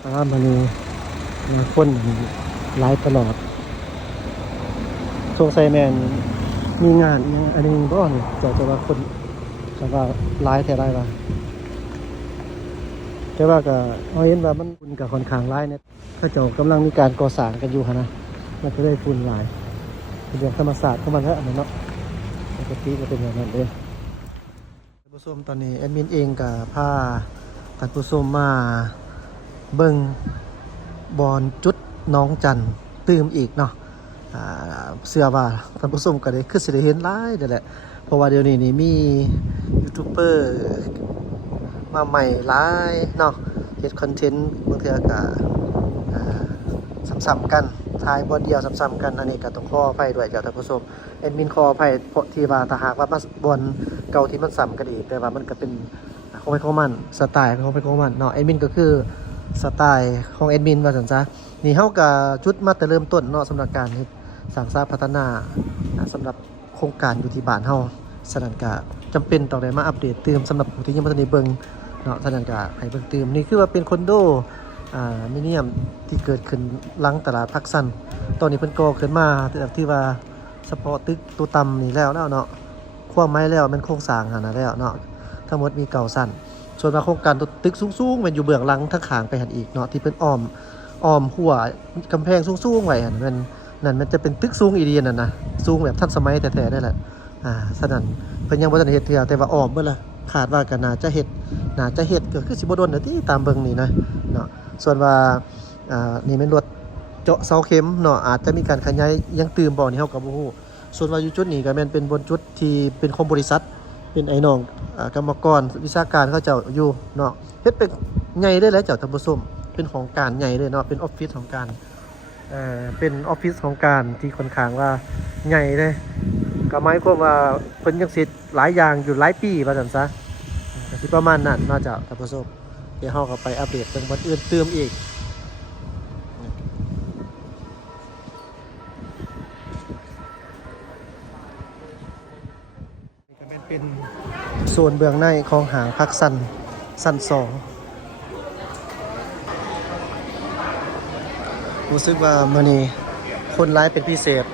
แต่ว่ามันมีคนไลฟ์ตลอดสงสัยแมนมีงานยังอันนี้บ่เนี่ยแต่ว่าคนแต่ว่าไลฟ์แท้ได้ป่ะแต่ว่าก็เอาเห็นว่ามันฝุ่นกับค่อนข้างร้ายเนี่ยเขาเจ้ากำลังมีการก่อสร้างกันอยู่นะมันก็ได้ฝุ่นหลายเป็นเรื่องธรรมศาสตร์ของมันแล้วอันนั้นเนาะปกติก็เป็นอย่างนั้นเด้ท่านผู้ชมตอนนี้แอดมินเองกับพาท่านผู้ชมมาเบิ่งบอลจุดน้องจันตื่มอีกเนาะเสื้อว่าท่านผู้ชมก็ได้คือสิได้เห็นหลายเด้อแหละเพราะว่าเดี๋ยวนี้นี่มียูทูบเบอร์มาใหม่หลายเนาะเฮ็ดคอนเทนต์บางเทื่อก็ซ้ำๆกันถ่ายบอลเดียวซ้ำๆกันอันนี้ก็ต้องขออภัยด้วยเจ้าท่านผู้ชมแอดมินขออภัยเพราะที่ว่าถ้าหากว่ามาบอลเก่าที่มันซ้ำกันอีกแต่ว่ามันก็เป็นของใครของมันสไตล์ของใครของมันเนาะแอดมินก็คือสไตล์ของแอดมินว่าซั่นซะนี่เฮาก็จุดมาแต่เริ่มต้นเนาะสำหรับการเฮ็ดสร้างสร้างพัฒนาสำหรับโครงการอยู่ที่บ้านเฮาฉะนั้นก็จำเป็นต้องได้มาอัปเดตเติมสำหรับผู้ที่ยังบ่ทันได้เบิ่งเนาะฉะนั้นก็ให้เบิ่งเติมนี่คือว่าเป็นคอนโดมิเนียมที่เกิดขึ้นหลังตลาดพักซันตอนนี้เพิ่นก่อขึ้นมาที่ว่าเฉพาะตึกตัวต่ำนี่แล้วเนาะความหมายแล้วมันโครงสร้างหั่นน่ะแล้วเนาะทั้งหมดมี9ชั้นส่วนว่าโครงการตึกสูงๆมันอยู่เบื้องหลังทั้งข้างไปหั่นอีกเนาะที่เพิ่นอ้อมหัวกำแพงสูงๆไว้หั่นมันจะเป็นตึกสูงอีเดียนั่นนะสูงแบบทันสมัยแท้ๆได้แหละฉะนั้นเพิ่นยังบ่ทันเฮ็ดเทื่อแต่ว่าอ้อมเบิดละคาดว่าก็น่าจะเฮ็ดก็คือสิบ่โดนเด้อที่ตามเบิ่งนี่นะเนาะส่วนว่านี่แม่นรถเจาะเสาเข็มเนาะอาจจะมีการขยายยังตื่มบ่นี่เฮาก็บ่ฮู้ส่วนว่าอยู่จุดนี้ก็แม่นเป็นบนจุดที่เป็นของบริษัทเป็นไอ้น้องกรรมกรวิชาการเขาเจ้าอยู่เนาะเฮ็ดเป็นใหญ่เลยแหละเจ้าท่านผู้ชมเป็นของการใหญ่เลยเนาะเป็นออฟฟิศของการเป็นออฟฟิศของการที่ค่อนข้างว่าใหญ่เลยก็หมายความว่าเพิ่นยังสิหลายอย่างอยู่หลายปีว่าซั่นซะก็สิประมาณนั้นเนาะเจ้าท่านผู้ชมเดี๋ยวเฮาก็ไปอัปเดตเรื่องวันอื่นเติมอีกนี่ก็เป็นโซนเบื้องในของหางพักสั้น2รู้สึกว่ามื้อนี้คนร้ายเป็นพิเศษ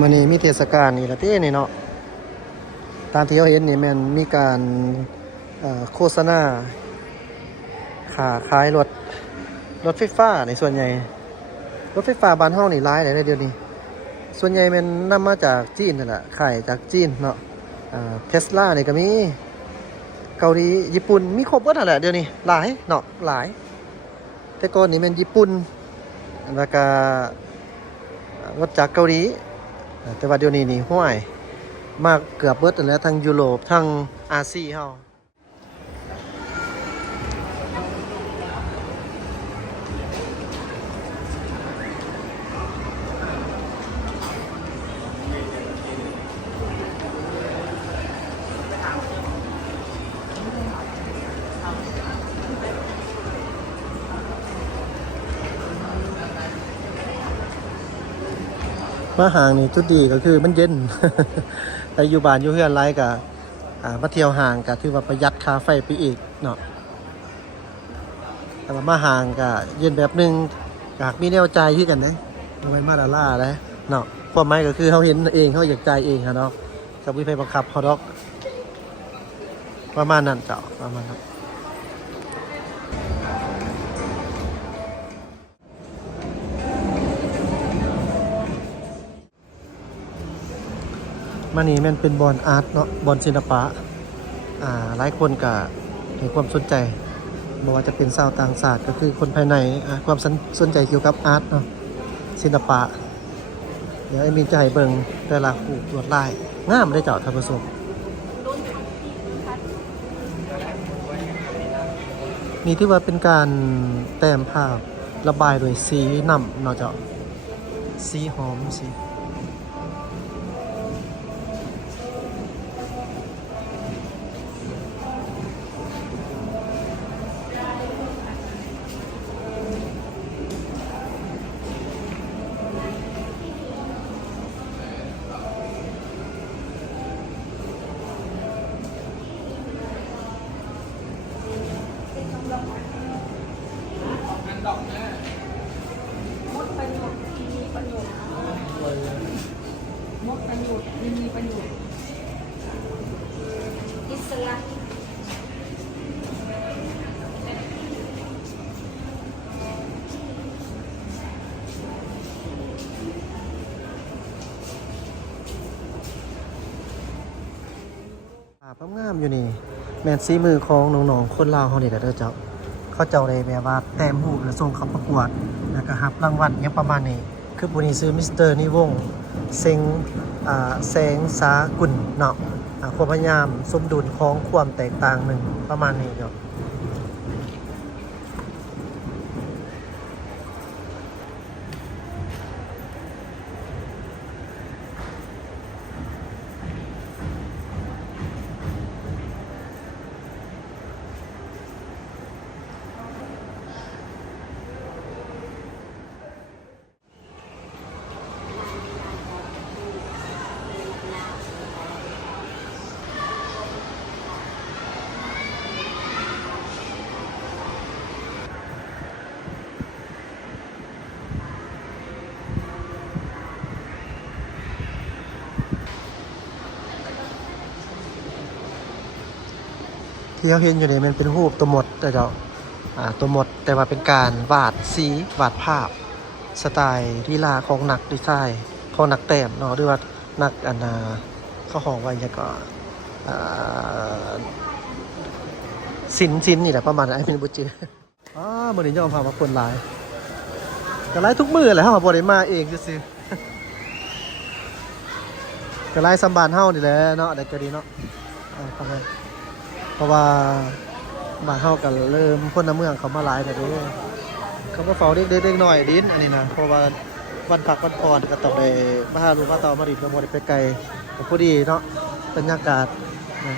มื้อนี้มีเทศกาลนี่ล่ะตินี่เนาะตามที่เราเห็นนี่แม่นมีการโฆษณาขายรถไฟฟ้าในส่วนใหญ่รถไฟฟ้าบ้านเฮานี่หลายหลายเดี๋ยวนี้ส่วนใหญ่มันนำมาจากจีนนั่นแหละขายจากจีนเนาะTesla นี่ก็มีเกาหลีญี่ปุ่นมีครบเบิดนั่นแหละเดี๋ยวนี้หลายเนาะหลายแต่ก่อนนี่แม่นญี่ปุ่นแล้วก็รถจากเกาหลีแต่ว่าเดี๋ยวนี้นี่ห้วยมากเกือบเบิดแล้วทั้งยุโรปทั้งอาเซียนเฮามาห่างนี่จุดดีก็คือมันเย็น แต่อยู่บ้านอยู่เฮือนไรก็มาเที่ยวห่างก็ถือว่าประหยัดค่าไฟไปอีกเนาะแต่ว่ามาห่างก็เย็นแบบนึงอยากมีแนวใจที่กันเด้เอาไว้มาดาล่าเลยเนาะความหมายก็คือเขาเห็นเองเขาอยากใจเองครับเนาะกับวิภัยบังคับเขาดอกประมาณนั้นเจ้าประมาณนั้นมานี่มันเป็นบอลอาร์ตเนาะบอลศิลปะหลายคนก็ให้ความสนใจไม่ว่าจะเป็นชาวต่างชาติก็คือคนภายในความสนใจเกี่ยวกับอาร์ตเนาะศิลปะเดี๋ยวไอ้มีจะให้เบิ่งแต่ละคู่ตรวจลาย งามได้เจ้าท่านผู้ชมนี่ที่ว่าเป็นการแต้มภาพระบายโดยสีน้ำเนาะเจ้าสีหอมสีมดประโยชน์มีประโยชน์มดประโยชน์มีประโยชน์อิสระภาพงามอยู่นี่แมนซีมือของน้องๆคนลาวเฮานี่แหละเด้อเจ้าเขาเจ้าได้แบบว่าแต้มรูปแล้วส่งเข้าประกวดแล้วก็รับรางวัลอยังประมาณนี้คือผู้นี้ซื้อมิสเตอร์นิวงศ์เซ็งแสงสากุลเนาะความพยายามสมดุลของความแตกต่างหนึ่งประมาณนี้เนาะที่เขาเห็นอยู่นี่มันเป็นรูปตัวหมดแต่เจ้าตัวหมดแต่ว่าเป็นการวาดสีวาดภาพสไตล์ลีลาของนักดีไซน์ของนักแต้มเนาะหรือว่านักเขาห้องว่าอย่างก็สินนี่แหละประมาณนั้นไอ้เป็นบุจือมื้อนี้ยอมพามาคนหลายก็หลายทุกมื้อแหละเฮาบ่ได้มาเองซื่อๆก็หลายสำบานเฮานี่แหละเนาะได้ก็ดีเนาะเพราะว่าบ้านเฮาก็เริ่มคนในเมืองเขามาหลายแต่เด้อเขามาเฝ้าเด็กๆน้อยดินอันนี้นะเพราะว่าวันพักวันผ่อนก็ต้องได้มาหาลูกมาเต่ามาดิบมาบ่ได้ไปไกลก็พอดีเนาะบรรยากาศนะ